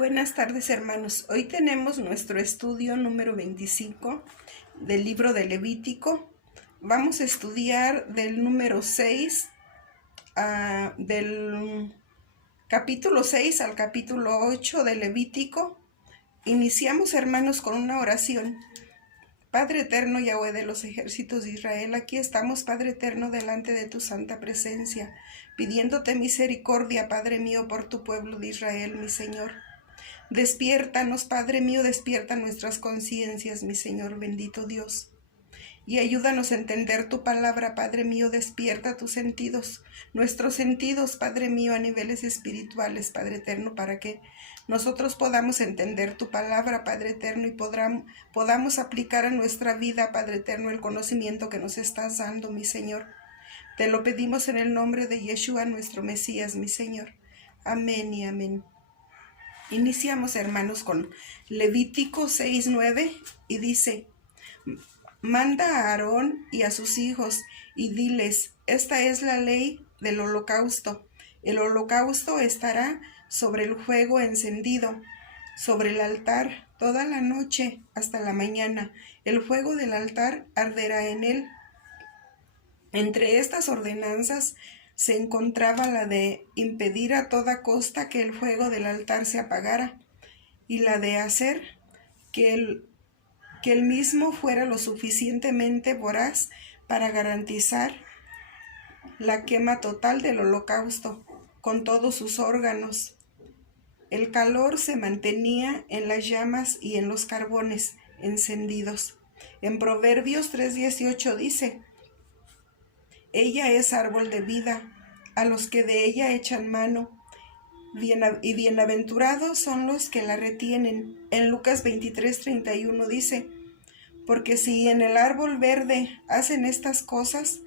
Buenas tardes, hermanos. Hoy tenemos nuestro estudio número 25 del libro de Levítico. Vamos a estudiar del número 6, del capítulo 6 al capítulo 8 de Levítico. Iniciamos, hermanos, con una oración. Padre eterno, Yahweh de los ejércitos de Israel, aquí estamos, Padre eterno, delante de tu santa presencia, pidiéndote misericordia, Padre mío, por tu pueblo de Israel, mi Señor. Despiértanos, Padre mío, despierta nuestras conciencias, mi Señor, bendito Dios. Y ayúdanos a entender tu palabra, Padre mío, despierta tus sentidos, nuestros sentidos, Padre mío, a niveles espirituales, Padre eterno, para que nosotros podamos entender tu palabra, Padre eterno, y podamos aplicar a nuestra vida, Padre eterno, el conocimiento que nos estás dando, mi Señor. Te lo pedimos en el nombre de Yeshua, nuestro Mesías, mi Señor. Amén y amén. Iniciamos, hermanos, con Levítico 6:9 y dice: manda a Aarón y a sus hijos y diles, esta es la ley del holocausto. El holocausto estará sobre el fuego encendido, sobre el altar toda la noche hasta la mañana. El fuego del altar arderá en él. Entre estas ordenanzas se encontraba la de impedir a toda costa que el fuego del altar se apagara, y la de hacer que el mismo fuera lo suficientemente voraz para garantizar la quema total del holocausto, con todos sus órganos. El calor se mantenía en las llamas y en los carbones encendidos. En Proverbios 3:18 dice: ella es árbol de vida, a los que de ella echan mano, y bienaventurados son los que la retienen. En Lucas 23:31 dice: porque si en el árbol verde hacen estas cosas,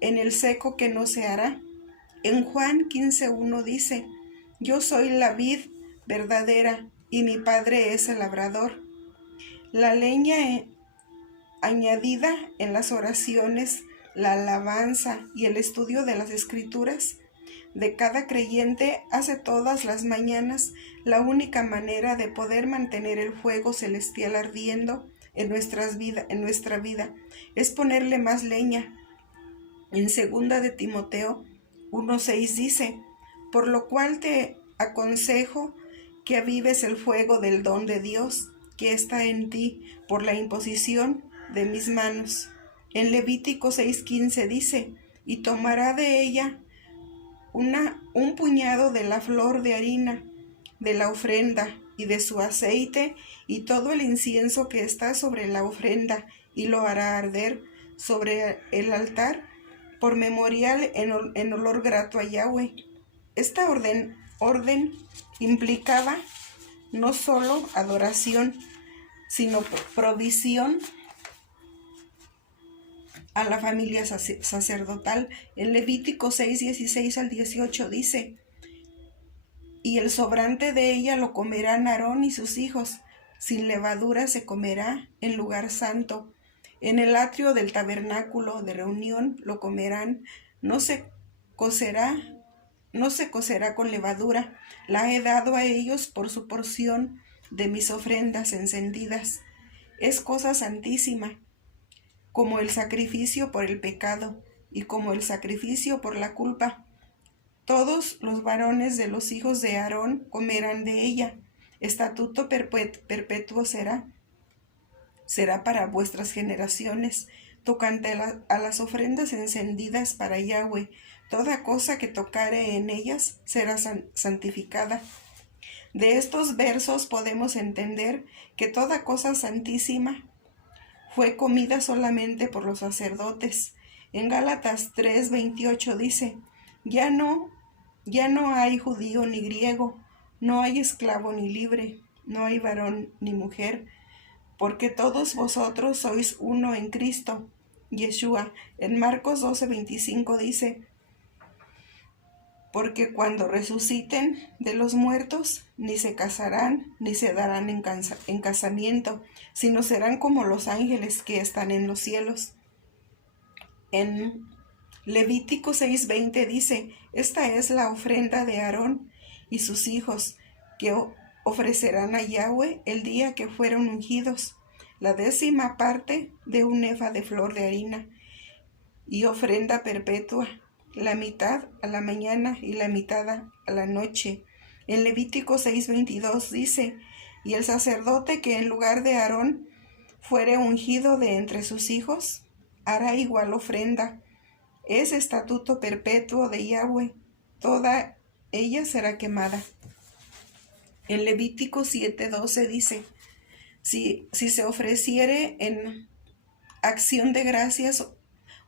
en el seco que no se hará. En Juan 15:1 dice: yo soy la vid verdadera, y mi Padre es el labrador. La leña añadida en las oraciones, la alabanza y el estudio de las Escrituras de cada creyente hace todas las mañanas la única manera de poder mantener el fuego celestial ardiendo en nuestra vida, es ponerle más leña. En 2 de Timoteo 1:6 dice: por lo cual te aconsejo que avives el fuego del don de Dios que está en ti por la imposición de mis manos. En Levítico 6:15 dice: y tomará de ella un puñado de la flor de harina, de la ofrenda, y de su aceite, y todo el incienso que está sobre la ofrenda, y lo hará arder sobre el altar, por memorial en olor grato a Yahweh. Esta orden implicaba no solo adoración, sino provisión a la familia sacerdotal. En Levítico 6:16 al 18 dice: y el sobrante de ella lo comerán Aarón y sus hijos, sin levadura se comerá en lugar santo. En el atrio del tabernáculo de reunión lo comerán, no se cocerá con levadura. La he dado a ellos por su porción de mis ofrendas encendidas. Es cosa santísima, como el sacrificio por el pecado y como el sacrificio por la culpa. Todos los varones de los hijos de Aarón comerán de ella. Estatuto perpetuo será para vuestras generaciones, tocante a las ofrendas encendidas para Yahweh. Toda cosa que tocare en ellas será santificada. De estos versos podemos entender que toda cosa santísima fue comida solamente por los sacerdotes. En Gálatas 3:28 dice: ya no hay judío ni griego, no hay esclavo ni libre, no hay varón ni mujer, porque todos vosotros sois uno en Cristo, Yeshua. En Marcos 12:25 dice: porque cuando resuciten de los muertos, ni se casarán, ni se darán en casamiento, sino serán como los ángeles que están en los cielos. En Levítico 6:20 dice: esta es la ofrenda de Aarón y sus hijos, que ofrecerán a Yahweh el día que fueron ungidos la 10ª parte de un efa de flor de harina, y ofrenda perpetua, la mitad a la mañana y la mitad a la noche. En Levítico 6:22 dice: y el sacerdote que en lugar de Aarón fuere ungido de entre sus hijos, hará igual ofrenda. Es estatuto perpetuo de Yahweh, toda ella será quemada. En Levítico 7:12 dice: si se ofreciere en acción de gracias,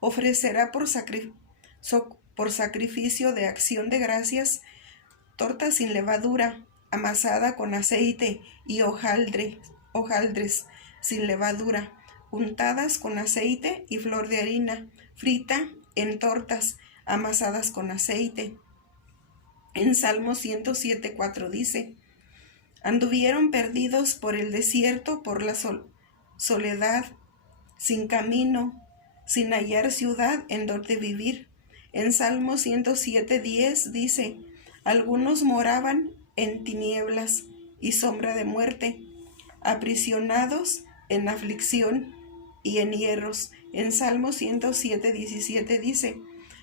ofrecerá por sacrificio de acción de gracias torta sin levadura, amasada con aceite, y hojaldres sin levadura, untadas con aceite y flor de harina, frita en tortas, amasadas con aceite. En Salmo 107:4 dice: anduvieron perdidos por el desierto, por la soledad, sin camino, sin hallar ciudad en donde vivir. En Salmo 107:10 dice: algunos moraban en tinieblas y sombra de muerte, aprisionados en aflicción y en hierros. En Salmo 107:17 dice: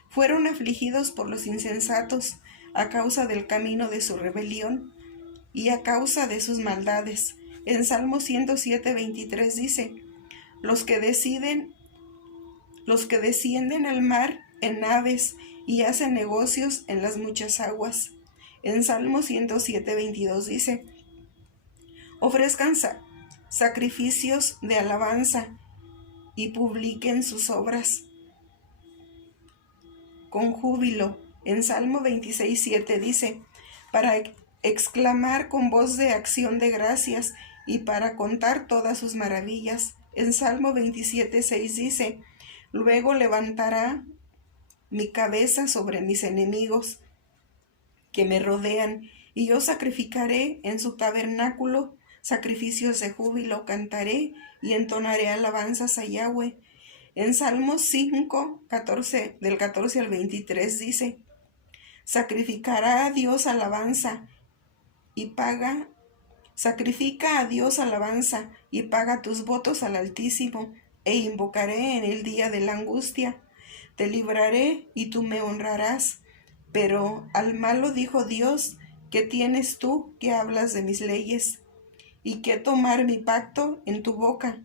fueron afligidos por los insensatos a causa del camino de su rebelión y a causa de sus maldades. En Salmo 107:23 dice: los que descienden al mar en naves y hacen negocios en las muchas aguas. En Salmo 107:22 dice: ofrezcan sacrificios de alabanza y publiquen sus obras con júbilo. En Salmo 26:7 dice: para exclamar con voz de acción de gracias y para contar todas sus maravillas. En Salmo 27:6 dice: luego levantará mi cabeza sobre mis enemigos que me rodean, y yo sacrificaré en su tabernáculo sacrificios de júbilo, cantaré y entonaré alabanzas a Yahweh. En Salmos 5:14, del 14 al 23 dice: sacrifica a Dios alabanza y paga tus votos al Altísimo, e invocaré en el día de la angustia. Te libraré y tú me honrarás. Pero al malo dijo Dios: ¿qué tienes tú que hablas de mis leyes? ¿Y qué tomar mi pacto en tu boca?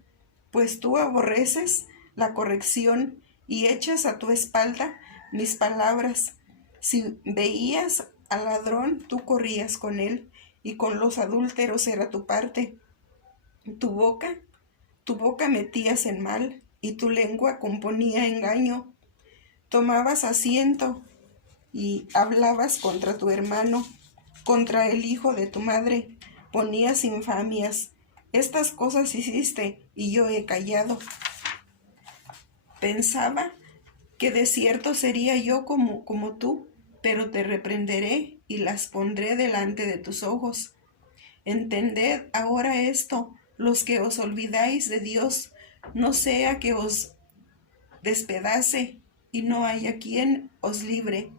Pues tú aborreces la corrección y echas a tu espalda mis palabras. Si veías al ladrón, tú corrías con él, y con los adúlteros era tu parte. Tu boca metías en mal, y tu lengua componía engaño. Tomabas asiento y hablabas contra tu hermano, contra el hijo de tu madre, ponías infamias. Estas cosas hiciste, y yo he callado. Pensaba que de cierto sería yo como tú, pero te reprenderé y las pondré delante de tus ojos. Entended ahora esto, los que os olvidáis de Dios, no sea que os despedace y no haya quien os libre.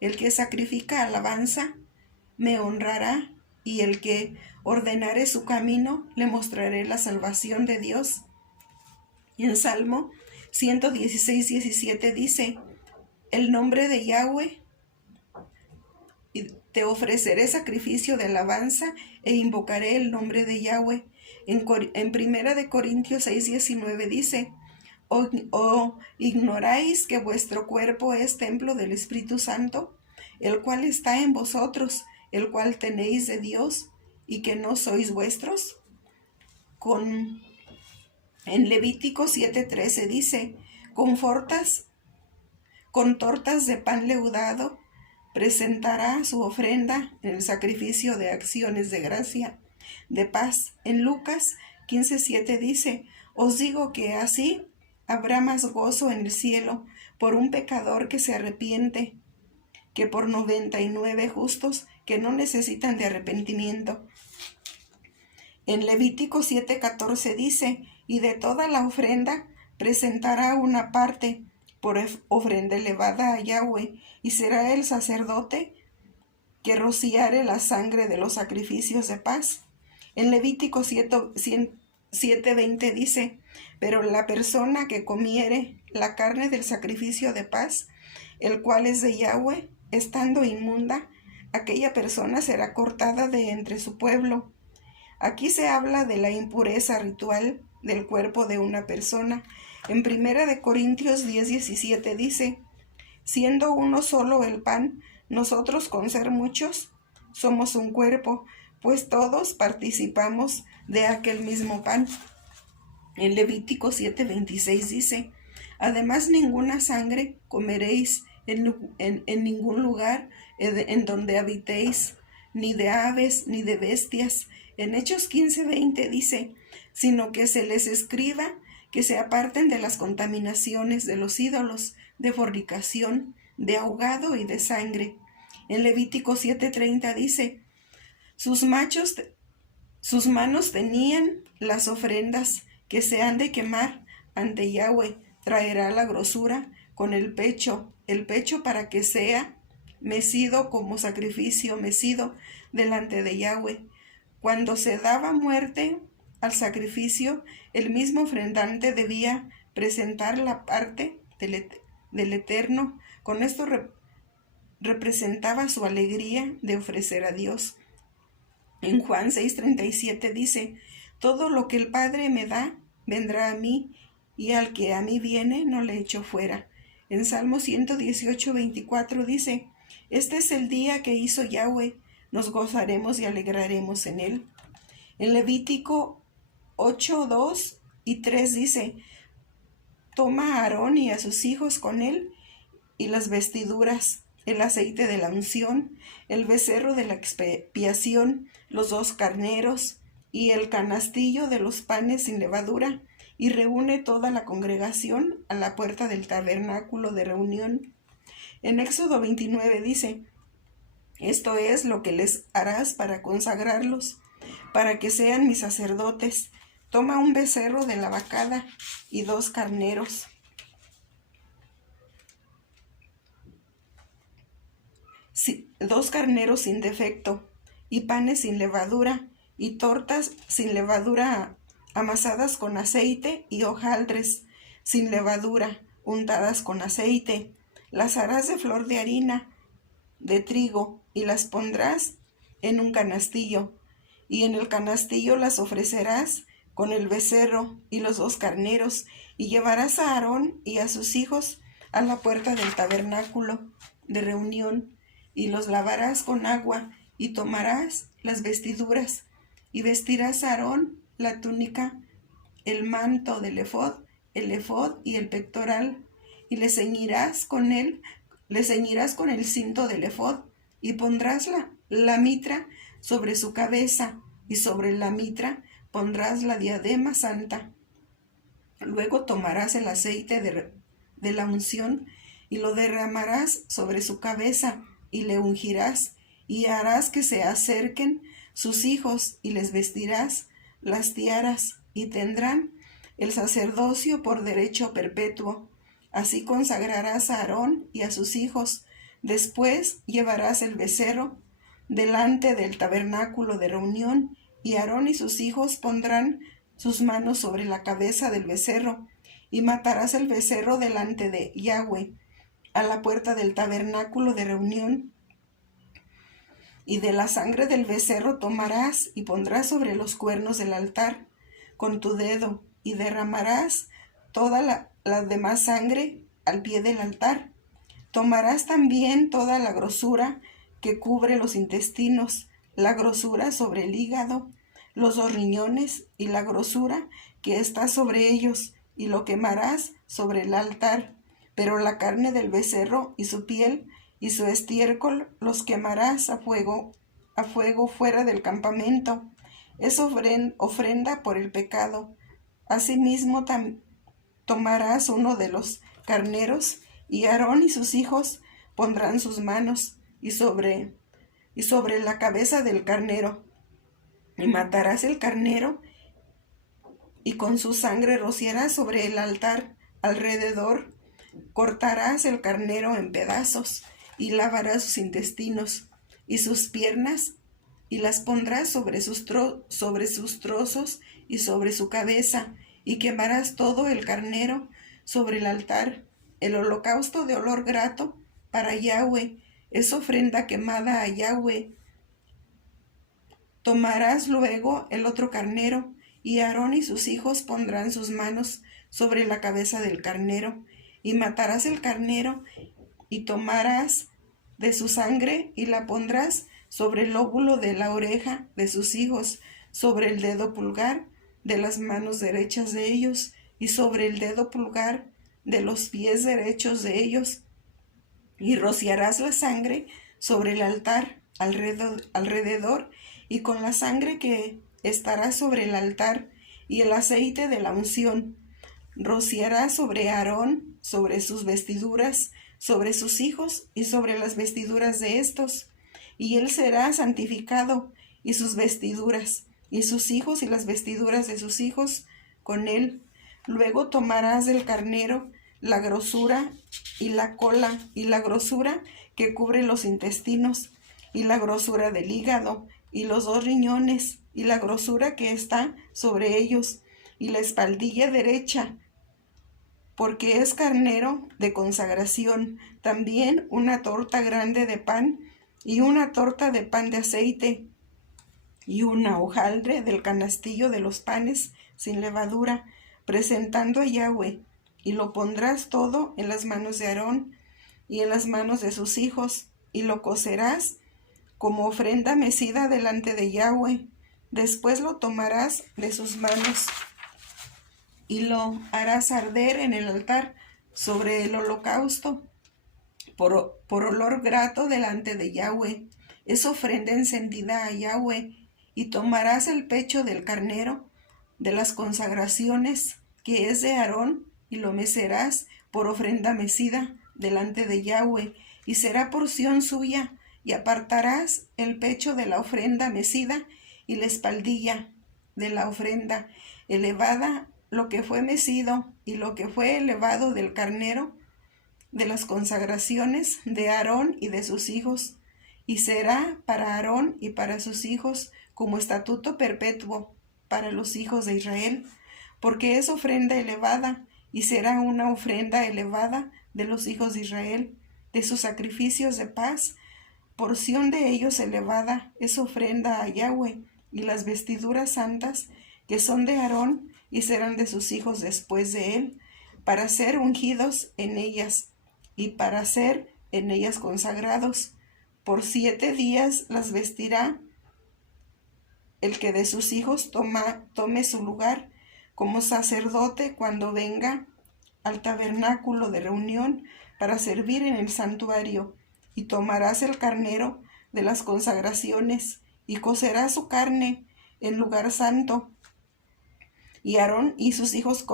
El que sacrifica alabanza me honrará, y el que ordenare su camino le mostraré la salvación de Dios. Y en Salmo 116:17 dice: el nombre de Yahweh, y te ofreceré sacrificio de alabanza e invocaré el nombre de Yahweh. En Primera de Corintios 6:19 dice: ¿O ignoráis que vuestro cuerpo es templo del Espíritu Santo, el cual está en vosotros, el cual tenéis de Dios, y que no sois vuestros? En Levítico 7:13 dice: con tortas de pan leudado presentará su ofrenda en el sacrificio de acciones de gracia, de paz. En Lucas 15:7 dice: os digo que así habrá más gozo en el cielo por un pecador que se arrepiente, que por 99 justos que no necesitan de arrepentimiento. En Levítico 7:14 dice: y de toda la ofrenda presentará una parte por ofrenda elevada a Yahweh, y será el sacerdote que rociare la sangre de los sacrificios de paz. En Levítico 7:20 dice: pero la persona que comiere la carne del sacrificio de paz, el cual es de Yahweh, estando inmunda, aquella persona será cortada de entre su pueblo. Aquí se habla de la impureza ritual del cuerpo de una persona. En 1 Corintios 10:17 dice: siendo uno solo el pan, nosotros con ser muchos somos un cuerpo, pues todos participamos de aquel mismo pan. En Levítico 7:26 dice: además ninguna sangre comeréis en ningún lugar en donde habitéis, ni de aves, ni de bestias. En Hechos 15:20 dice: sino que se les escriba que se aparten de las contaminaciones de los ídolos, de fornicación, de ahogado y de sangre. En Levítico 7:30 dice: sus manos tenían las ofrendas que se han de quemar ante Yahweh. Traerá la grosura con el pecho para que sea mecido como sacrificio mecido delante de Yahweh. Cuando se daba muerte al sacrificio, el mismo ofrendante debía presentar la parte del Eterno. Con esto representaba su alegría de ofrecer a Dios. En Juan 6:37 dice: todo lo que el Padre me da vendrá a mí, y al que a mí viene no le echo fuera. En Salmo 118:24 dice: este es el día que hizo Yahweh, nos gozaremos y alegraremos en él. En Levítico 8:2 y 3 dice: toma a Aarón y a sus hijos con él, y las vestiduras, el aceite de la unción, el becerro de la expiación, los 2 carneros y el canastillo de los panes sin levadura, y reúne toda la congregación a la puerta del tabernáculo de reunión. En Éxodo 29 dice: esto es lo que les harás para consagrarlos, para que sean mis sacerdotes. Toma un becerro de la vacada y 2 carneros. 2 carneros sin defecto, y panes sin levadura, y tortas sin levadura amasadas con aceite, y hojaldres sin levadura untadas con aceite. Las harás de flor de harina de trigo, y las pondrás en un canastillo, y en el canastillo las ofrecerás con el becerro y los 2 carneros, y llevarás a Aarón y a sus hijos a la puerta del tabernáculo de reunión, y los lavarás con agua, y tomarás las vestiduras, y vestirás a Aarón la túnica, el manto del ephod, el ephod y el pectoral, y le ceñirás con el cinto del ephod, y pondrás la mitra sobre su cabeza, y sobre la mitra pondrás la diadema santa. Luego tomarás el aceite de la unción, y lo derramarás sobre su cabeza, y le ungirás, y harás que se acerquen sus hijos, y les vestirás las tiaras, y tendrán el sacerdocio por derecho perpetuo. Así consagrarás a Aarón y a sus hijos. Después llevarás el becerro delante del tabernáculo de reunión, y Aarón y sus hijos pondrán sus manos sobre la cabeza del becerro, y matarás el becerro delante de Yahweh, a la puerta del tabernáculo de reunión. Y de la sangre del becerro tomarás y pondrás sobre los cuernos del altar con tu dedo, y derramarás toda la demás sangre al pie del altar. Tomarás también toda la grosura que cubre los intestinos, la grosura sobre el hígado, los 2 riñones y la grosura que está sobre ellos, y lo quemarás sobre el altar. Pero la carne del becerro y su piel y su estiércol los quemarás a fuego fuera del campamento. Es ofrenda por el pecado. Asimismo tomarás uno de los carneros, y Aarón y sus hijos pondrán sus manos y sobre la cabeza del carnero, y matarás el carnero, y con su sangre rociarás sobre el altar alrededor. Cortarás el carnero en pedazos, y lavarás sus intestinos, y sus piernas, y las pondrás sobre sus trozos y sobre su cabeza, y quemarás todo el carnero sobre el altar. El holocausto de olor grato para Yahweh es ofrenda quemada a Yahweh. Tomarás luego el otro carnero, y Aarón y sus hijos pondrán sus manos sobre la cabeza del carnero, y matarás el carnero, y tomarás de su sangre, y la pondrás sobre el lóbulo de la oreja de sus hijos, sobre el dedo pulgar de las manos derechas de ellos, y sobre el dedo pulgar de los pies derechos de ellos, y rociarás la sangre sobre el altar alrededor, y con la sangre que estará sobre el altar y el aceite de la unción, rociarás sobre Aarón, sobre sus vestiduras, sobre sus hijos y sobre las vestiduras de estos, y él será santificado, y sus vestiduras, y sus hijos y las vestiduras de sus hijos con él. Luego tomarás del carnero la grosura y la cola, y la grosura que cubre los intestinos, y la grosura del hígado, y los 2 riñones, y la grosura que está sobre ellos, y la espaldilla derecha, porque es carnero de consagración. También una torta grande de pan, y una torta de pan de aceite, y una hojaldre del canastillo de los panes sin levadura, presentando a Yahweh. Y lo pondrás todo en las manos de Aarón y en las manos de sus hijos, y lo cocerás como ofrenda mecida delante de Yahweh. Después lo tomarás de sus manos y lo harás arder en el altar sobre el holocausto por olor grato delante de Yahweh. Es ofrenda encendida a Yahweh. Y tomarás el pecho del carnero de las consagraciones, que es de Aarón, y lo mecerás por ofrenda mecida delante de Yahweh, y será porción suya. Y apartarás el pecho de la ofrenda mecida y la espaldilla de la ofrenda elevada, lo que fue mecido y lo que fue elevado del carnero de las consagraciones de Aarón y de sus hijos, y será para Aarón y para sus hijos como estatuto perpetuo para los hijos de Israel, porque es ofrenda elevada, y será una ofrenda elevada de los hijos de Israel, de sus sacrificios de paz. Porción de ellos elevada es ofrenda a Yahweh, y las vestiduras santas que son de Aarón y serán de sus hijos después de él, para ser ungidos en ellas y para ser en ellas consagrados. Por 7 días las vestirá el que de sus hijos tome su lugar como sacerdote cuando venga al tabernáculo de reunión para servir en el santuario. Y tomarás el carnero de las consagraciones y cocerás su carne en lugar santo. Y Aarón y sus hijos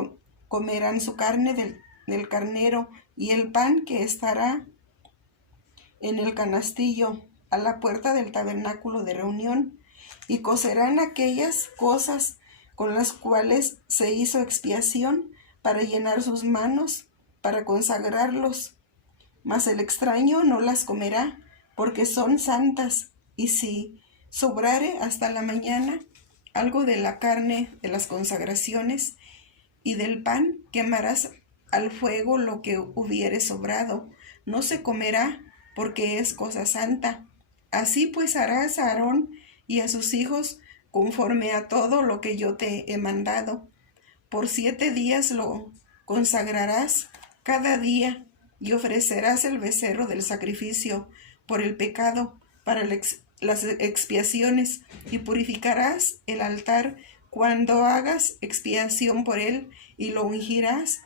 comerán su carne del carnero y el pan que estará en el canastillo a la puerta del tabernáculo de reunión, y cocerán aquellas cosas con las cuales se hizo expiación para llenar sus manos, para consagrarlos. Mas el extraño no las comerá, porque son santas, y si sobrare hasta la mañana algo de la carne de las consagraciones y del pan, quemarás al fuego lo que hubiere sobrado, no se comerá, porque es cosa santa. Así pues harás a Aarón y a sus hijos conforme a todo lo que yo te he mandado. Por 7 días lo consagrarás cada día, y ofrecerás el becerro del sacrificio por el pecado, para las expiaciones, y purificarás el altar cuando hagas expiación por él, y lo ungirás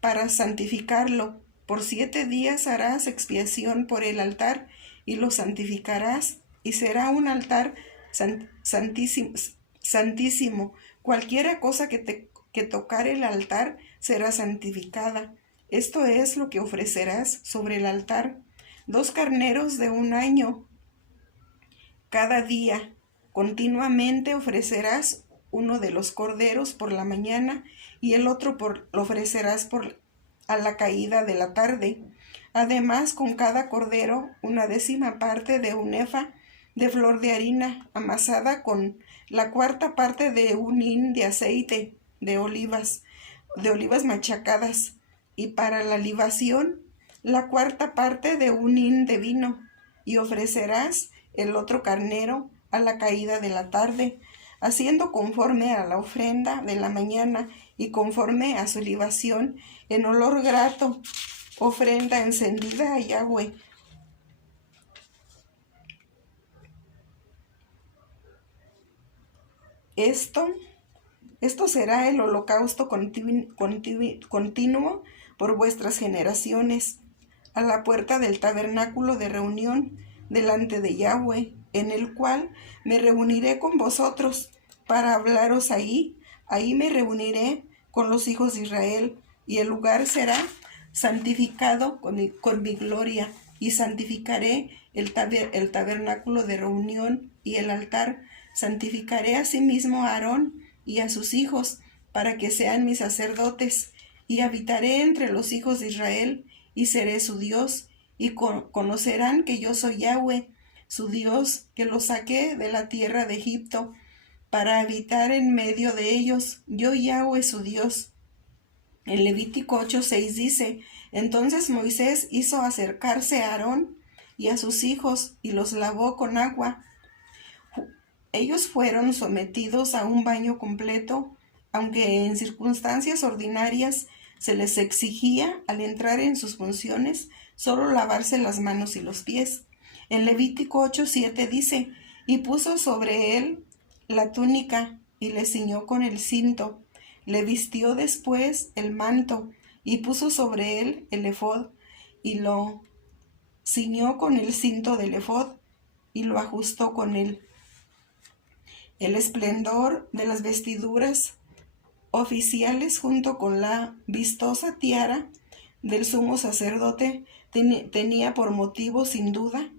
para santificarlo. Por 7 días harás expiación por el altar y lo santificarás, y será un altar santísimo. Cualquiera cosa que tocare el altar será santificada. Esto es lo que ofrecerás sobre el altar: 2 carneros de 1 año cada día. Continuamente ofrecerás uno de los corderos por la mañana, y el otro lo ofrecerás por a la caída de la tarde. Además, con cada cordero, 1/10 parte de un efa de flor de harina amasada con la 1/4 parte de un hin de aceite de olivas machacadas, y para la libación, la 1/4 parte de un hin de vino, y ofrecerás el otro carnero a la caída de la tarde, haciendo conforme a la ofrenda de la mañana y conforme a su libación en olor grato, ofrenda encendida a Yahweh. Esto será el holocausto continuo por vuestras generaciones, a la puerta del tabernáculo de reunión delante de Yahweh, en el cual me reuniré con vosotros para hablaros ahí me reuniré con los hijos de Israel, y el lugar será santificado con mi gloria, y santificaré el tabernáculo de reunión y el altar. Santificaré asimismo a Aarón y a sus hijos, para que sean mis sacerdotes, y habitaré entre los hijos de Israel, y seré su Dios, y conocerán que yo soy Yahweh, su Dios, que los saqué de la tierra de Egipto, para habitar en medio de ellos, yo Yahweh su Dios. En Levítico 8:6 dice: entonces Moisés hizo acercarse a Aarón y a sus hijos, y los lavó con agua. Ellos fueron sometidos a un baño completo, aunque en circunstancias ordinarias se les exigía, al entrar en sus funciones, solo lavarse las manos y los pies. En Levítico 8:7 dice: y puso sobre él la túnica, y le ciñó con el cinto, le vistió después el manto, y puso sobre él el ephod, y lo ciñó con el cinto del ephod, y lo ajustó con él. El esplendor de las vestiduras oficiales, junto con la vistosa tiara del sumo sacerdote, tenía por motivo, sin duda,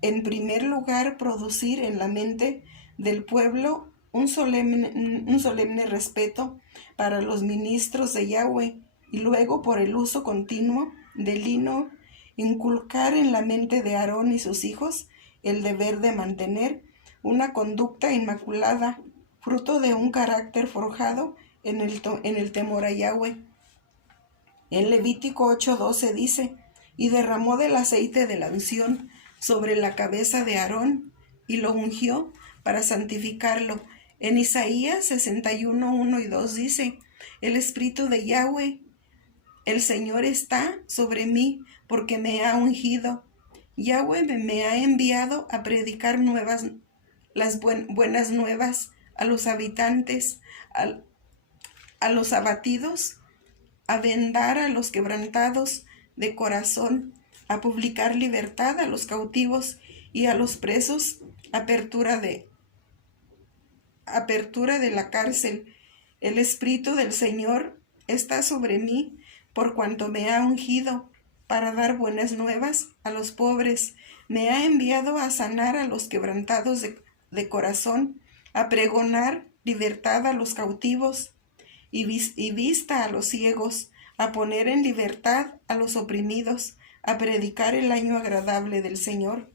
en primer lugar, producir en la mente del pueblo un solemne respeto para los ministros de Yahweh, y luego, por el uso continuo del lino, inculcar en la mente de Aarón y sus hijos el deber de mantener una conducta inmaculada, fruto de un carácter forjado en el temor a Yahweh. En Levítico 8:12 dice: y derramó del aceite de la unción sobre la cabeza de Aarón, y lo ungió para santificarlo. En Isaías 61:1 y 2 dice: el Espíritu de Yahweh, el Señor, está sobre mí, porque me ha ungido. Yahweh me ha enviado a predicar las buenas nuevas a los habitantes, a los abatidos, a vendar a los quebrantados de corazón, a publicar libertad a los cautivos, y a los presos apertura de la cárcel. El Espíritu del Señor está sobre mí, por cuanto me ha ungido para dar buenas nuevas a los pobres. Me ha enviado a sanar a los quebrantados de corazón, a pregonar libertad a los cautivos y vista a los ciegos, a poner en libertad a los oprimidos, a predicar el año agradable del Señor.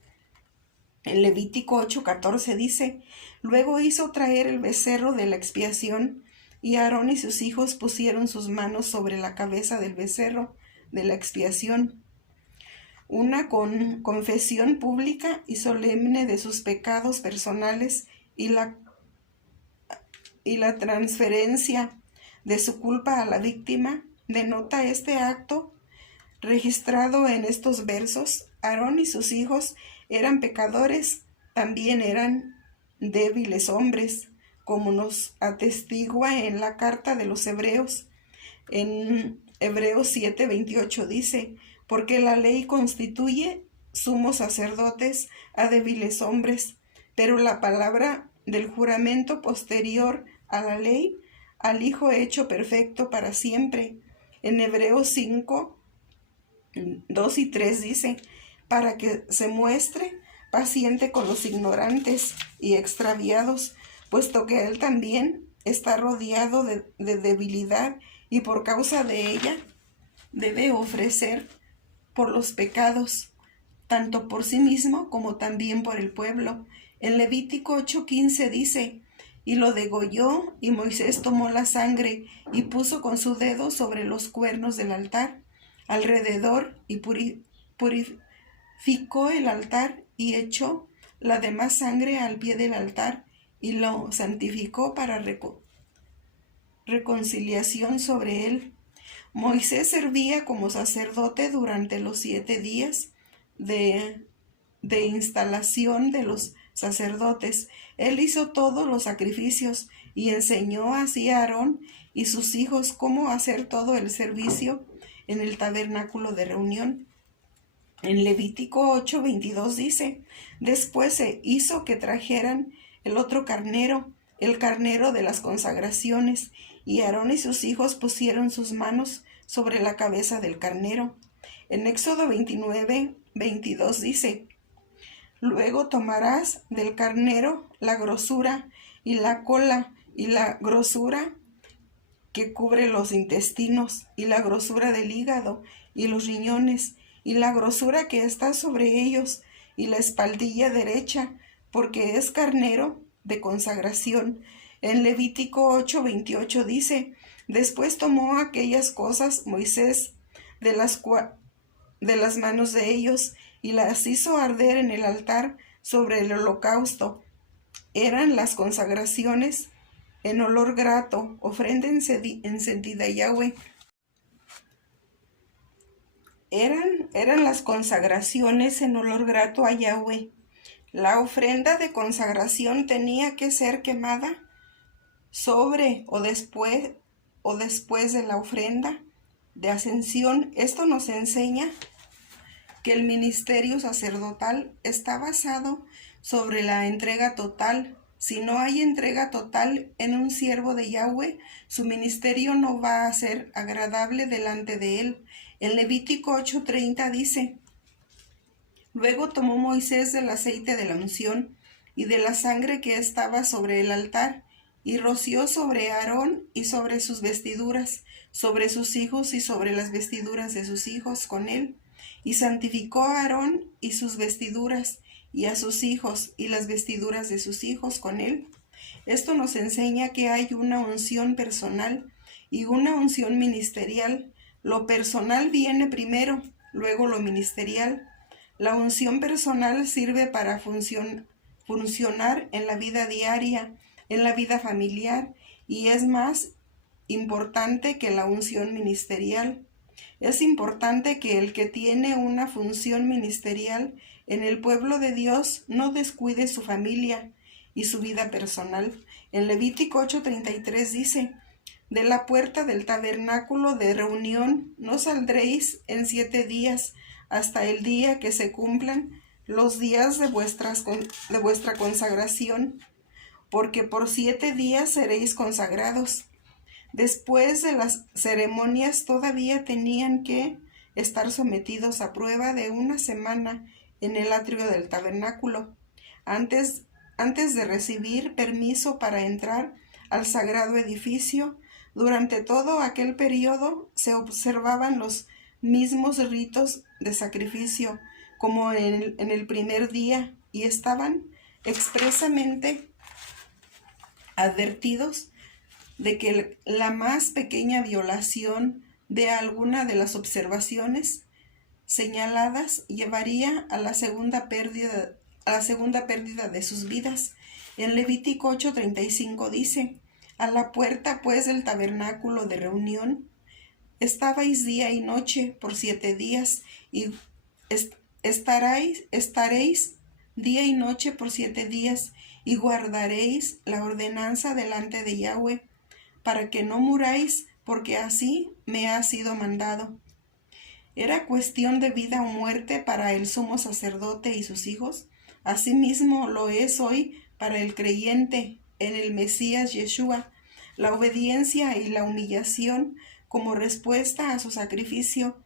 En Levítico 8:14 dice: luego hizo traer el becerro de la expiación, y Aarón y sus hijos pusieron sus manos sobre la cabeza del becerro de la expiación. Una confesión pública y solemne de sus pecados personales y la transferencia de su culpa a la víctima denota este acto registrado en estos versos. Aarón y sus hijos eran pecadores, también eran débiles hombres, como nos atestigua en la carta de los Hebreos. En Hebreos 7:28 dice: porque la ley constituye sumos sacerdotes a débiles hombres, pero la palabra del juramento posterior a la ley, al Hijo hecho perfecto para siempre. En Hebreos 5:2 y 3 dice: para que se muestre paciente con los ignorantes y extraviados, puesto que él también está rodeado de debilidad, y por causa de ella debe ofrecer por los pecados, tanto por sí mismo como también por el pueblo. En Levítico 8:15 dice: y lo degolló, y Moisés tomó la sangre y puso con su dedo sobre los cuernos del altar alrededor, y purificó el altar, y echó la demás sangre al pie del altar, y lo santificó para reconciliación sobre él. Moisés servía como sacerdote durante los 7 días de instalación de los sacerdotes. Él hizo todos los sacrificios y enseñó así a Aarón y sus hijos cómo hacer todo el servicio en el tabernáculo de reunión. En Levítico 8:22 dice: después se hizo que trajeran el otro carnero, el carnero de las consagraciones, y Aarón y sus hijos pusieron sus manos sobre la cabeza del carnero. En Éxodo 29:22 dice: luego tomarás del carnero la grosura y la cola y la grosura que cubre los intestinos y la grosura del hígado y los riñones y la grosura que está sobre ellos y la espaldilla derecha, porque es carnero de consagración. En Levítico 8:28 dice: después tomó aquellas cosas Moisés de las manos de ellos y las hizo arder en el altar sobre el holocausto. Eran las consagraciones en olor grato, ofrenda encendida a Yahweh. Eran las consagraciones en olor grato a Yahweh. La ofrenda de consagración tenía que ser quemada sobre o después de la ofrenda de ascensión. Esto nos enseña que el ministerio sacerdotal está basado sobre la entrega total. Si no hay entrega total en un siervo de Yahweh, su ministerio no va a ser agradable delante de él. En Levítico 8:30 dice: luego tomó Moisés del aceite de la unción y de la sangre que estaba sobre el altar, y roció sobre Aarón y sobre sus vestiduras, sobre sus hijos y sobre las vestiduras de sus hijos con él. Y santificó a Aarón y sus vestiduras, y a sus hijos y las vestiduras de sus hijos con él. Esto nos enseña que hay una unción personal y una unción ministerial. Lo personal viene primero, luego lo ministerial. La unción personal sirve para funcionar en la vida diaria, en la vida familiar, y es más importante que la unción ministerial. Es importante que el que tiene una función ministerial en el pueblo de Dios no descuide su familia y su vida personal. En Levítico 8:33 dice: de la puerta del tabernáculo de reunión no saldréis en 7 días, hasta el día que se cumplan los días de vuestra consagración, porque por 7 días seréis consagrados. Después de las ceremonias todavía tenían que estar sometidos a prueba de 1 semana en el atrio del tabernáculo, antes de recibir permiso para entrar al sagrado edificio. Durante todo aquel periodo se observaban los mismos ritos de sacrificio como en el primer día, y estaban expresamente advertidos de que la más pequeña violación de alguna de las observaciones señaladas llevaría a la segunda pérdida de sus vidas. En Levítico 8:35 dice: a la puerta pues del tabernáculo de reunión estabais día y noche por 7 días, y estaréis día y noche por 7 días, y guardaréis la ordenanza delante de Yahweh, para que no muráis, porque así me ha sido mandado. Era cuestión de vida o muerte para el sumo sacerdote y sus hijos. Asimismo lo es hoy para el creyente en el Mesías Yeshua. La obediencia y la humillación como respuesta a su sacrificio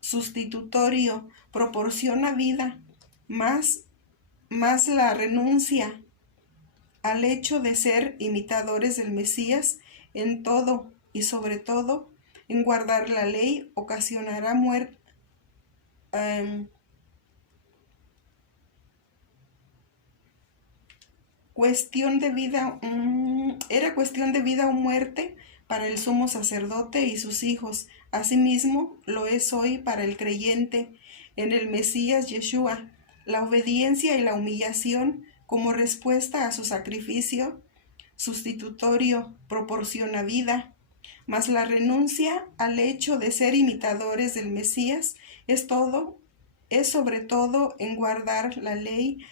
sustitutorio proporciona vida, más la renuncia al hecho de ser imitadores del Mesías en todo y sobre todo en guardar la ley ocasionará muerte. Era cuestión de vida o muerte para el sumo sacerdote y sus hijos. Asimismo, lo es hoy para el creyente en el Mesías Yeshua. La obediencia y la humillación como respuesta a su sacrificio sustitutorio proporciona vida, mas la renuncia al hecho de ser imitadores del Mesías es sobre todo en guardar la ley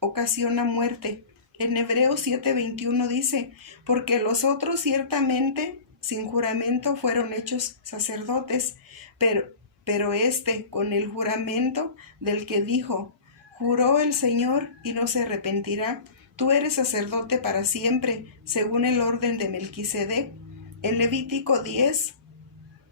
ocasiona muerte. En Hebreos 7:21 dice, porque los otros ciertamente sin juramento fueron hechos sacerdotes, pero éste con el juramento del que dijo, juró el Señor y no se arrepentirá, tú eres sacerdote para siempre, según el orden de Melquisedec. En Levítico 10,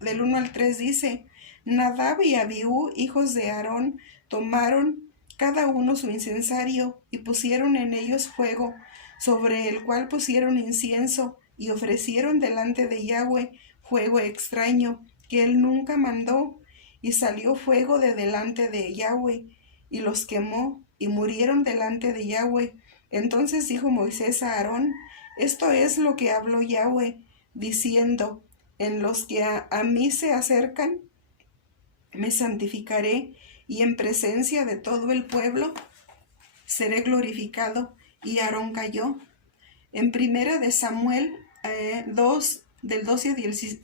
del 1 al 3 dice, Nadab y Abiú, hijos de Aarón, tomaron cada uno su incensario y pusieron en ellos fuego, sobre el cual pusieron incienso y ofrecieron delante de Yahweh fuego extraño que él nunca mandó, y salió fuego de delante de Yahweh y los quemó y murieron delante de Yahweh. Entonces dijo Moisés a Aarón, esto es lo que habló Yahweh, diciendo, en los que a mí se acercan, me santificaré, y en presencia de todo el pueblo seré glorificado. Y Aarón cayó. En primera de Samuel 2, del 12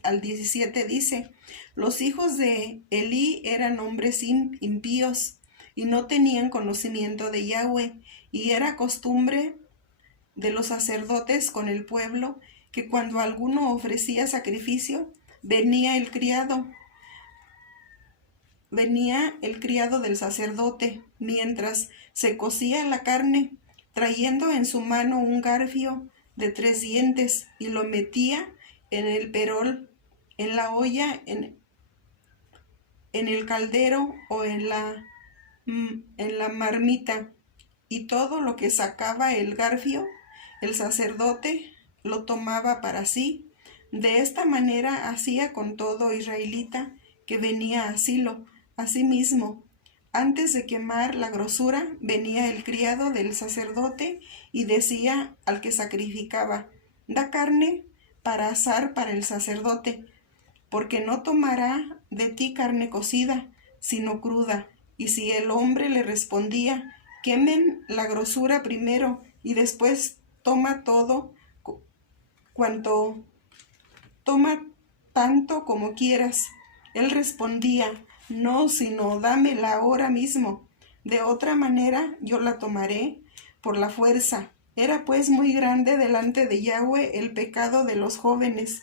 al 17 dice, los hijos de Elí eran hombres impíos y no tenían conocimiento de Yahweh, y era costumbre de los sacerdotes con el pueblo que cuando alguno ofrecía sacrificio, venía el criado del sacerdote, mientras se cocía la carne, trayendo en su mano un garfio de 3 dientes, y lo metía en el perol, en la olla, en el caldero o en la marmita, y todo lo que sacaba el garfio, el sacerdote lo tomaba para sí. De esta manera hacía con todo israelita que venía a Silo. Asimismo, antes de quemar la grosura, venía el criado del sacerdote y decía al que sacrificaba, da carne para asar para el sacerdote, porque no tomará de ti carne cocida, sino cruda. Y si el hombre le respondía, quemen la grosura primero y después toma toma tanto como quieras. Él respondía, no, sino dámela ahora mismo. De otra manera yo la tomaré por la fuerza. Era pues muy grande delante de Yahweh el pecado de los jóvenes,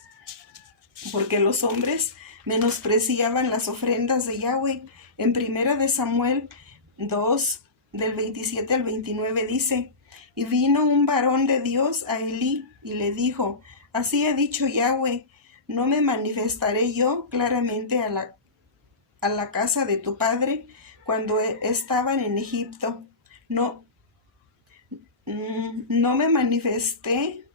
porque los hombres menospreciaban las ofrendas de Yahweh. En primera de Samuel 2, del 27 al 29 dice, y vino un varón de Dios a Elí y le dijo, así ha dicho Yahweh, no me manifestaré yo claramente a la casa de tu padre cuando estaban en Egipto. No me manifesté.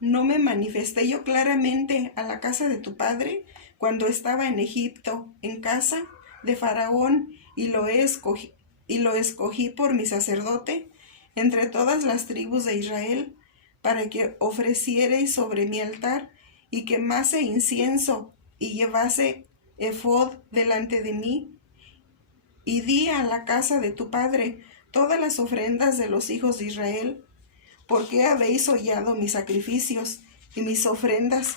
No me manifesté yo claramente a la casa de tu padre cuando estaba en Egipto, en casa de Faraón, y lo escogí por mi sacerdote entre todas las tribus de Israel, para que ofrecierais sobre mi altar y quemase incienso y llevase efod delante de mí. Y di a la casa de tu padre todas las ofrendas de los hijos de Israel. ¿Por qué habéis hollado mis sacrificios y mis ofrendas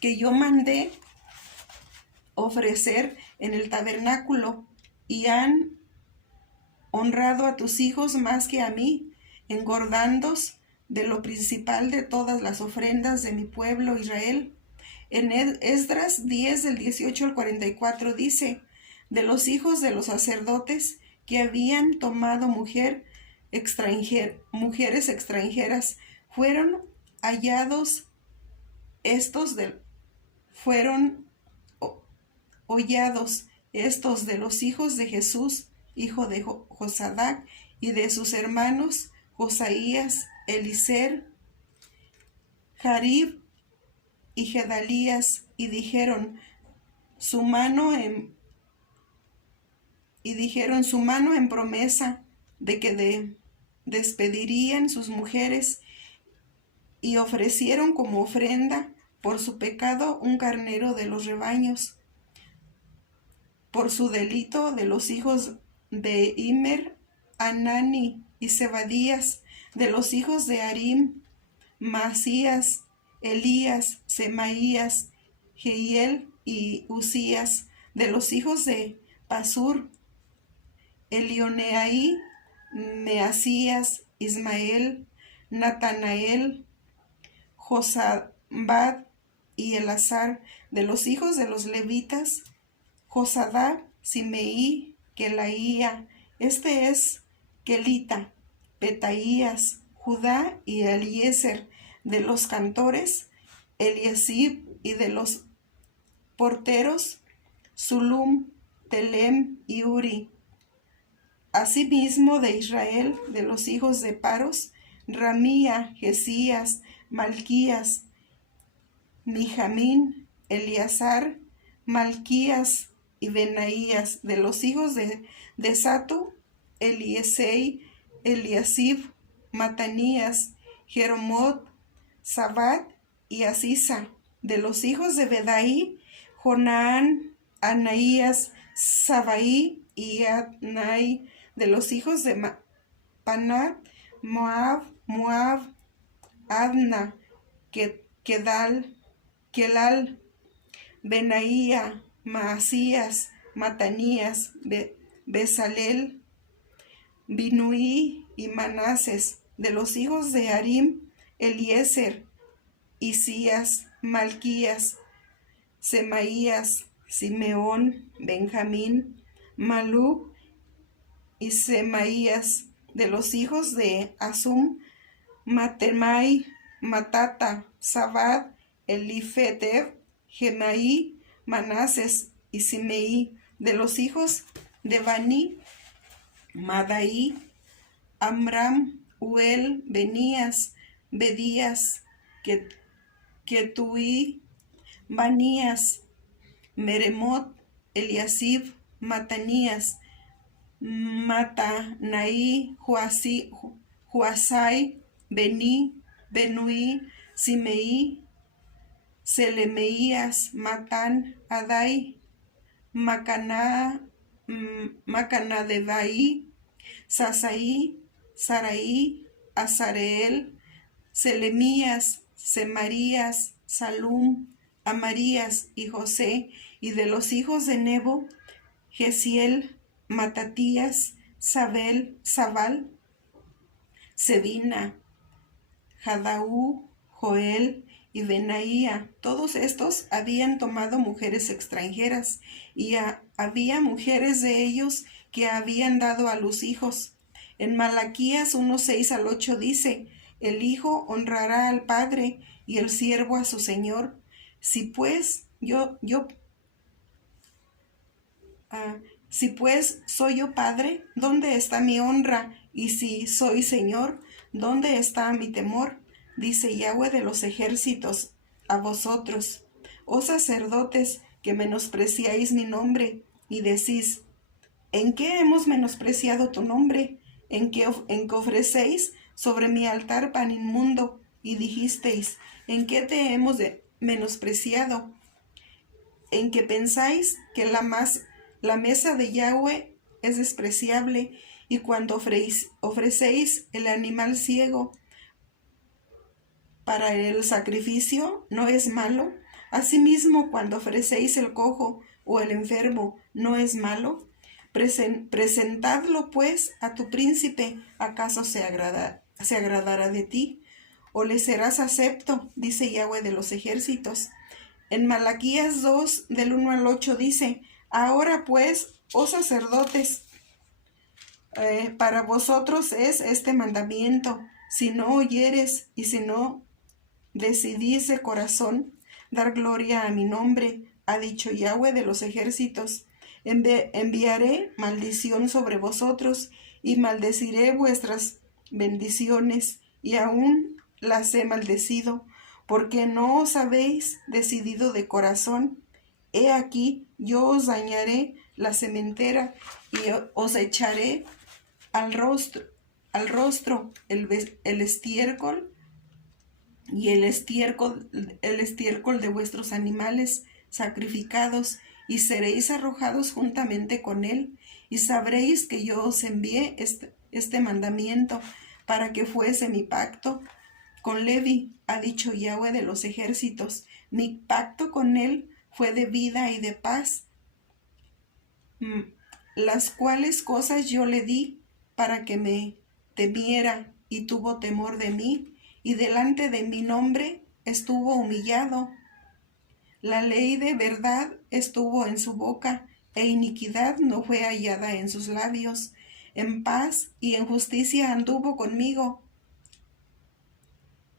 que yo mandé ofrecer en el tabernáculo, y han honrado a tus hijos más que a mí, engordándos de lo principal de todas las ofrendas de mi pueblo Israel? En Esdras 10, del 18 al 44 dice, de los hijos de los sacerdotes que habían tomado mujeres extranjeras, fueron hollados estos de los hijos de Jesús, hijo de Josadac, y de sus hermanos Josaías, Elicer, Jarib y Gedalías, y dijeron su mano en promesa de que despedirían sus mujeres, y ofrecieron como ofrenda por su pecado un carnero de los rebaños. Por su delito de los hijos de Immer, Anani y Zebadías, de los hijos de Harim, Masías, Elías, Semaías, Jehiel y Usías, de los hijos de Pasur, Elioneai, Measías, Ismael, Natanael, Josabad y Elazar, de los hijos de los levitas, Josadá, Simeí, Kelaía, este es Kelita, Petaías, Judá y Eliezer, de los cantores, Eliasib, y de los porteros, Sulum, Telem y Uri. Asimismo de Israel, de los hijos de Paros, Ramía, Jesías, Malquías, Mijamín, Eleazar, Malquías y Benaías, de los hijos de Satu, Eliesei, Eliasib, Matanías, Jeromot, Sabat y Asisa, de los hijos de Bedaí, Jonaán, Anaías, Sabai y Adnai, de los hijos de Panat, Moab, Adna, Kelal, Benaía, Maasías, Matanías, Besalel, Binuí y Manases, de los hijos de Harim, Eliezer, Isías, Malquías, Semaías, Simeón, Benjamín, Malú y Semaías, de los hijos de Asum, Matemai, Matata, Sabad, Elifeteb, Gemaí, Manases y Simeí, de los hijos de Bani, Madaí, Amram, Uel, Benías, Bedías, Ketuí, Banías, Meremot, Eliasib, Matanías, Matanaí, Huasai, Benuí, Simeí, Selemeías, Matán, Adai, Macanadebaí, Sasaí, Saraí, Azareel, Selemías, Semarías, Salum, Amarías y José, y de los hijos de Nebo, Gesiel, Matatías, Sabal, Sebina, Jadaú, Joel y Benaía. Todos estos habían tomado mujeres extranjeras, y había mujeres de ellos que habían dado a luz hijos. En Malaquías 1:6-8 dice: el hijo honrará al padre y el siervo a su señor. Si pues soy yo padre, ¿dónde está mi honra? Y si soy señor, ¿dónde está mi temor? Dice Yahweh de los ejércitos a vosotros, oh sacerdotes, que menospreciáis mi nombre, y decís: ¿en qué hemos menospreciado tu nombre? ¿En que ofrecéis sobre mi altar pan inmundo? Y dijisteis: ¿en qué te hemos menospreciado? ¿En que pensáis que la mesa de Yahweh es despreciable, y cuando ofrecéis el animal ciego para el sacrificio no es malo? Asimismo, cuando ofrecéis el cojo o el enfermo, ¿no es malo? Presentadlo pues a tu príncipe. ¿Acaso se agradará de ti? ¿O le serás acepto? Dice Yahweh de los ejércitos. En Malaquías 2:1-8 dice: ahora pues, oh sacerdotes, para vosotros es este mandamiento: si no oyeres y si no decidís de corazón dar gloria a mi nombre, ha dicho Yahweh de los ejércitos, enviaré maldición sobre vosotros, y maldeciré vuestras bendiciones, y aún las he maldecido, porque no os habéis decidido de corazón. He aquí, yo os dañaré la sementera, y os echaré al rostro el estiércol, y el estiércol de vuestros animales sacrificados, y seréis arrojados juntamente con él, y sabréis que yo os envié este mandamiento para que fuese mi pacto con Levi, ha dicho Yahweh de los ejércitos. Mi pacto con él fue de vida y de paz, las cuales cosas yo le di para que me temiera, y tuvo temor de mí, y delante de mi nombre estuvo humillado. La ley de verdad estuvo en su boca, e iniquidad no fue hallada en sus labios. En paz y en justicia anduvo conmigo,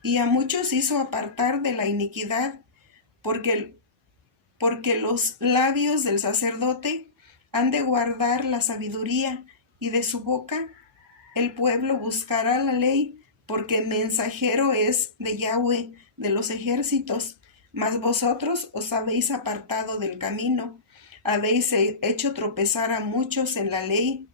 y a muchos hizo apartar de la iniquidad, porque los labios del sacerdote han de guardar la sabiduría, y de su boca el pueblo buscará la ley, porque mensajero es de Yahweh de los ejércitos. Mas vosotros os habéis apartado del camino, habéis hecho tropezar a muchos en la ley,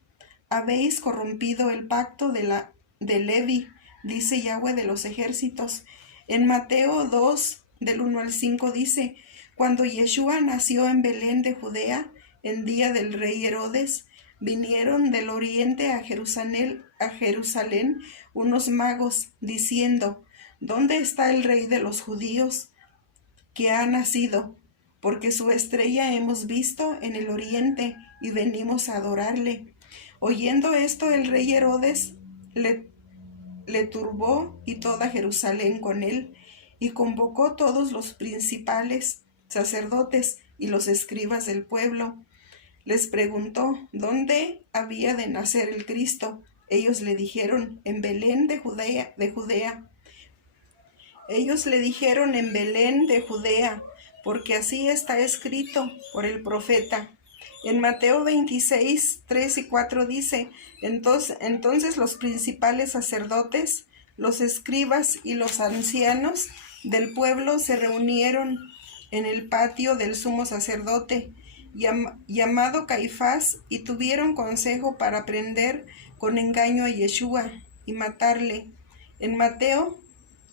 habéis corrompido el pacto de Levi, dice Yahweh de los ejércitos. En Mateo 2, del 1 al 5 dice: Cuando Yeshua nació en Belén de Judea, en día del rey Herodes, vinieron del oriente a Jerusalén unos magos, diciendo: ¿Dónde está el rey de los judíos que ha nacido? Porque su estrella hemos visto en el oriente, y venimos a adorarle. Oyendo esto, el rey Herodes le turbó, y toda Jerusalén con él, y convocó todos los principales sacerdotes y los escribas del pueblo. Les preguntó dónde había de nacer el Cristo. Ellos le dijeron: en Belén de Judea. Ellos le dijeron: en Belén de Judea, porque así está escrito por el profeta. En Mateo 26, 3 y 4 dice: Entonces los principales sacerdotes, los escribas y los ancianos del pueblo se reunieron en el patio del sumo sacerdote, llamado Caifás, y tuvieron consejo para prender con engaño a Yeshua y matarle. En Mateo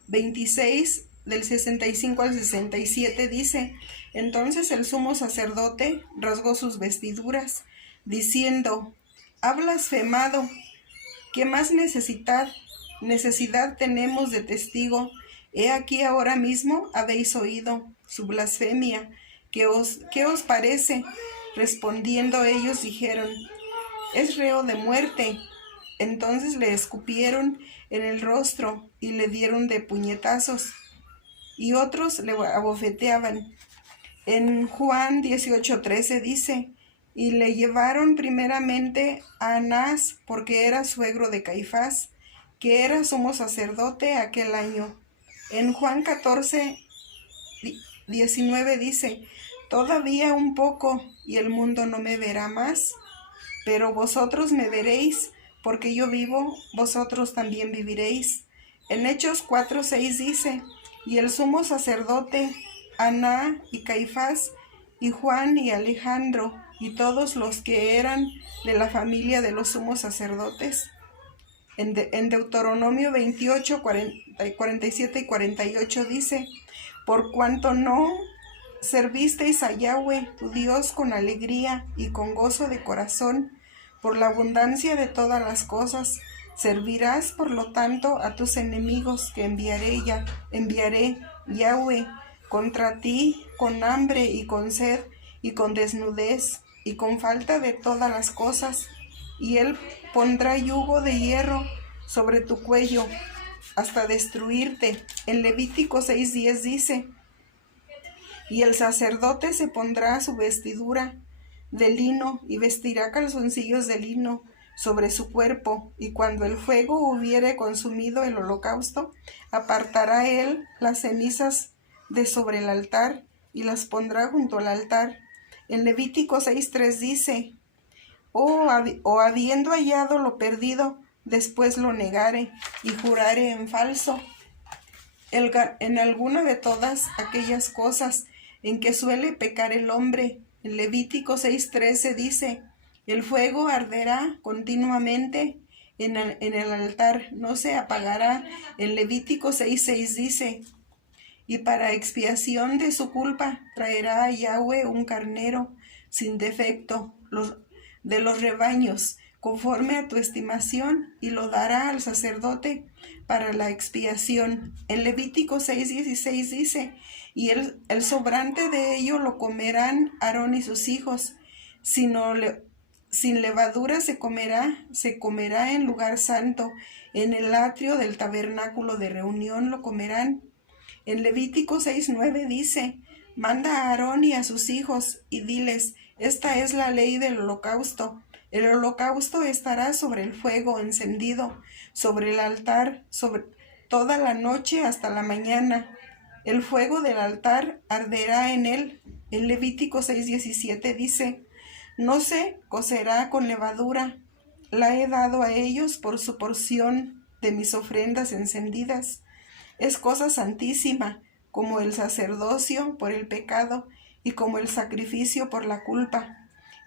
26, del 65 al 67 dice: Entonces el sumo sacerdote rasgó sus vestiduras, diciendo: Ha blasfemado. ¿Qué más necesidad tenemos de testigo? He aquí ahora mismo habéis oído su blasfemia. ¿Qué os parece? Respondiendo ellos dijeron: Es reo de muerte. Entonces le escupieron en el rostro y le dieron de puñetazos, y otros le abofeteaban. En Juan 18:13 dice: Y le llevaron primeramente a Anás, porque era suegro de Caifás, que era sumo sacerdote aquel año. En Juan 14:19 dice: Todavía un poco, y el mundo no me verá más, pero vosotros me veréis, porque yo vivo, vosotros también viviréis. En Hechos 4:6 dice: Y el sumo sacerdote, Aná y Caifás, y Juan y Alejandro, y todos los que eran de la familia de los sumos sacerdotes. En Deuteronomio 28, 47 y 48 dice: Por cuanto no servisteis a Yahweh tu Dios con alegría y con gozo de corazón, por la abundancia de todas las cosas, servirás por lo tanto a tus enemigos, que enviaré Yahweh contra ti, con hambre y con sed, y con desnudez, y con falta de todas las cosas. Y él pondrá yugo de hierro sobre tu cuello, hasta destruirte. En Levítico 6:10 dice: Y el sacerdote se pondrá su vestidura de lino, y vestirá calzoncillos de lino sobre su cuerpo, y cuando el fuego hubiere consumido el holocausto, apartará él las cenizas de sobre el altar, y las pondrá junto al altar. En Levítico 6:3 dice: o habiendo hallado lo perdido, después lo negare y jurare en falso, en alguna de todas aquellas cosas en que suele pecar el hombre. En Levítico 6:13 dice: el fuego arderá continuamente en el altar, no se apagará. En Levítico 6:6 dice: y para expiación de su culpa traerá a Yahweh un carnero sin defecto de los rebaños, conforme a tu estimación, y lo dará al sacerdote para la expiación. En Levítico 6:16 dice: y el sobrante de ello lo comerán Aarón y sus hijos. Sin levadura se comerá en lugar santo, en el atrio del tabernáculo de reunión lo comerán. En Levítico 6:9 dice: manda a Aarón y a sus hijos, y diles: esta es la ley del holocausto. El holocausto estará sobre el fuego encendido, sobre el altar, sobre toda la noche hasta la mañana. El fuego del altar arderá en él. En Levítico 6:17 dice: no se cocerá con levadura. La he dado a ellos por su porción de mis ofrendas encendidas. Es cosa santísima, como el sacerdocio por el pecado y como el sacrificio por la culpa.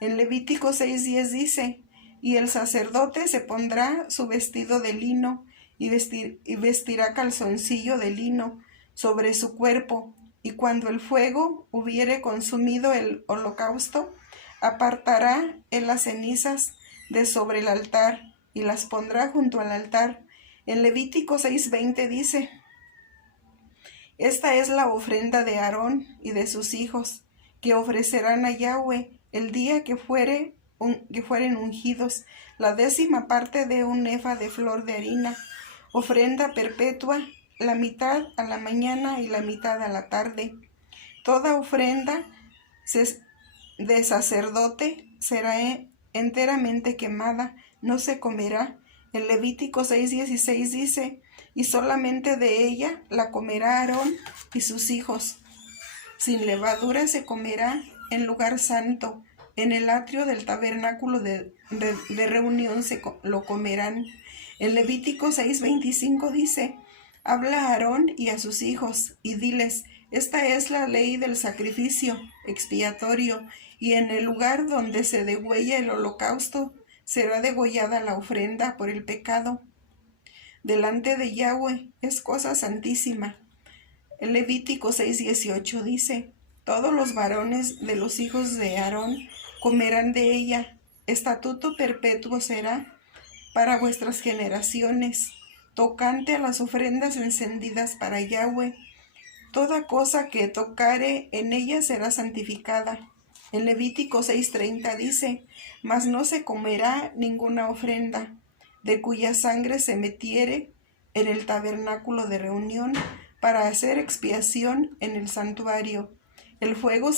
En Levítico 6:10 dice: y el sacerdote se pondrá su vestido de lino y vestirá calzoncillo de lino sobre su cuerpo, y cuando el fuego hubiere consumido el holocausto, apartará en las cenizas de sobre el altar y las pondrá junto al altar. En Levítico 6:20 dice: esta es la ofrenda de Aarón y de sus hijos, que ofrecerán a Yahweh el día que fueren ungidos, la 10ª parte de un efa de flor de harina, ofrenda perpetua, la mitad a la mañana y la mitad a la tarde. Toda ofrenda de sacerdote será enteramente quemada, no se comerá. En Levítico 6:16 dice: y solamente de ella la comerá Aarón y sus hijos. Sin levadura se comerá en lugar santo, en el atrio del tabernáculo de reunión lo comerán. En Levítico 6:25 dice: habla a Aarón y a sus hijos, y diles: esta es la ley del sacrificio expiatorio, y en el lugar donde se degüella el holocausto será degollada la ofrenda por el pecado. Delante de Yahweh es cosa santísima. El Levítico 6:18 dice: todos los varones de los hijos de Aarón comerán de ella. Estatuto perpetuo será para vuestras generaciones, tocante a las ofrendas encendidas para Yahweh. Toda cosa que tocare en ella será santificada. En Levítico 6:30 dice: mas no se comerá ninguna ofrenda, de cuya sangre se metiere en el tabernáculo de reunión, para hacer expiación en el santuario. Al fuego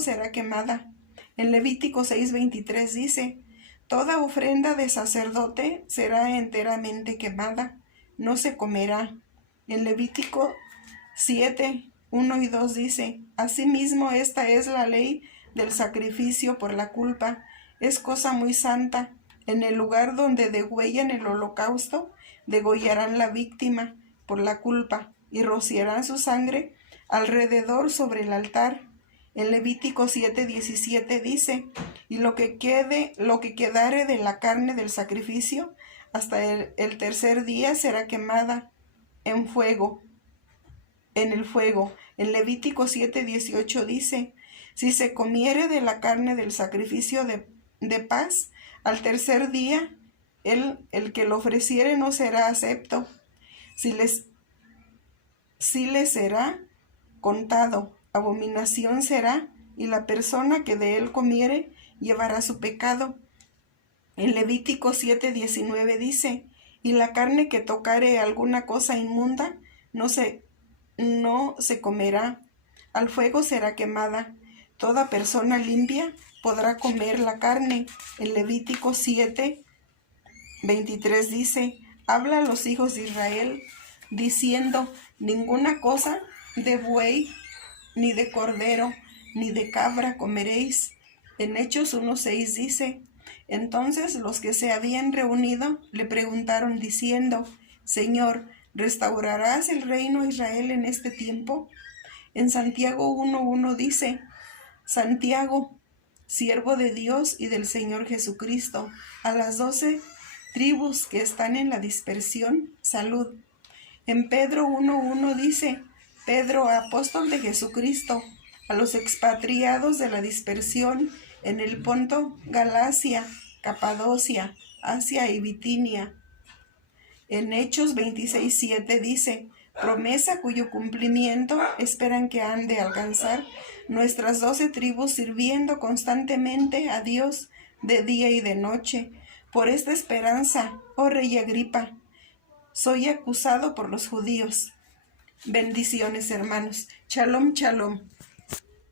será quemada. En Levítico 6:23 dice: toda ofrenda de sacerdote será enteramente quemada, no se comerá. En Levítico 7:1 y 2 dice: asimismo, esta es la ley del sacrificio por la culpa. Es cosa muy santa. En el lugar donde degüellan el holocausto, degollarán la víctima por la culpa y rociarán su sangre alrededor sobre el altar. En Levítico 7:17 dice: y lo que quedare de la carne del sacrificio hasta el tercer día será quemada en el fuego. En Levítico 7:18 dice: si se comiere de la carne del sacrificio de paz, al tercer día el que lo ofreciere no será acepto, si les será contado, abominación será, y la persona que de él comiere llevará su pecado. En Levítico 7:19 dice: y la carne que tocare alguna cosa inmunda no se comerá, al fuego será quemada. Toda persona limpia podrá comer la carne. En Levítico 7:23 dice: habla a los hijos de Israel, diciendo: ninguna cosa de buey, ni de cordero, ni de cabra comeréis. En Hechos 1:6 dice: Entonces los que se habían reunido le preguntaron diciendo: Señor, ¿restaurarás el reino a Israel en este tiempo? En Santiago 1:1 dice: Santiago, siervo de Dios y del Señor Jesucristo, a las 12 tribus que están en la dispersión, salud. En Pedro 1:1 dice: Pedro, apóstol de Jesucristo, a los expatriados de la dispersión en el Ponto, Galacia, Capadocia, Asia y Bitinia. En Hechos 26:7 dice: promesa cuyo cumplimiento esperan que han de alcanzar nuestras 12 tribus, sirviendo constantemente a Dios de día y de noche. Por esta esperanza, oh rey Agripa, soy acusado por los judíos. Bendiciones, hermanos. Shalom, shalom.